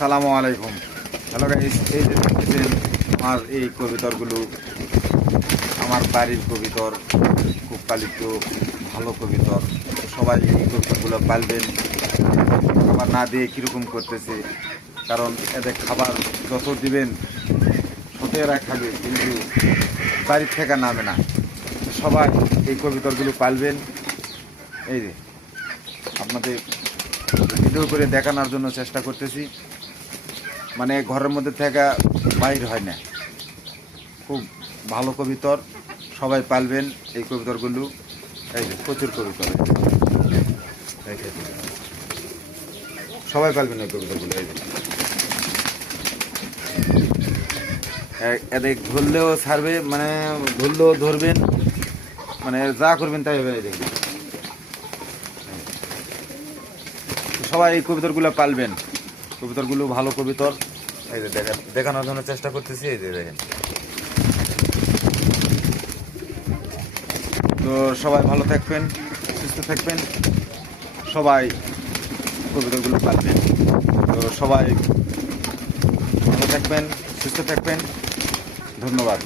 সালামু আলাইকুম। Hello guys, এই যে দেখতেছেন আমার এই কবিতরগুলো আমার বাড়ির কবিতর, খুব পালিত ভালো কবিতর। সবাই এই কবিতরগুলো পালবেন। খাবার না দিয়ে কীরকম করতেছে, কারণ এদের খাবার যত দিবেন তত এরা খাবে, কিন্তু বাড়ির থেকে নামে না। সবাই এই কবিতরগুলো পালবেন। এই যে আপনাদের ভিডিও করে দেখানোর জন্য চেষ্টা করতেছি, মানে ঘরের মধ্যে থেকে বাইর হয় না। খুব ভালো কবিতর, সবাই পালবেন এই কবিতরগুলো। এই যে প্রচুর কবিতর, সবাই পালবেন এই কবিতরগুলো। এই যে এদের ধরলেও ছাড়বে, মানে ধরলেও ধরবেন, মানে যা করবেন তাই হবে। দেখবেন সবাই এই কবিতরগুলো পালবেন। কবিতরগুলো ভালো কবিতর। এই যে দেখানোর জন্য চেষ্টা করতেছি। এই যে দেখেন, তো সবাই ভালো থাকবেন, সুস্থ থাকবেন, সবাই কবিতরগুলো পালবেন। তো সবাই ভালো থাকবেন, সুস্থ থাকবেন। ধন্যবাদ।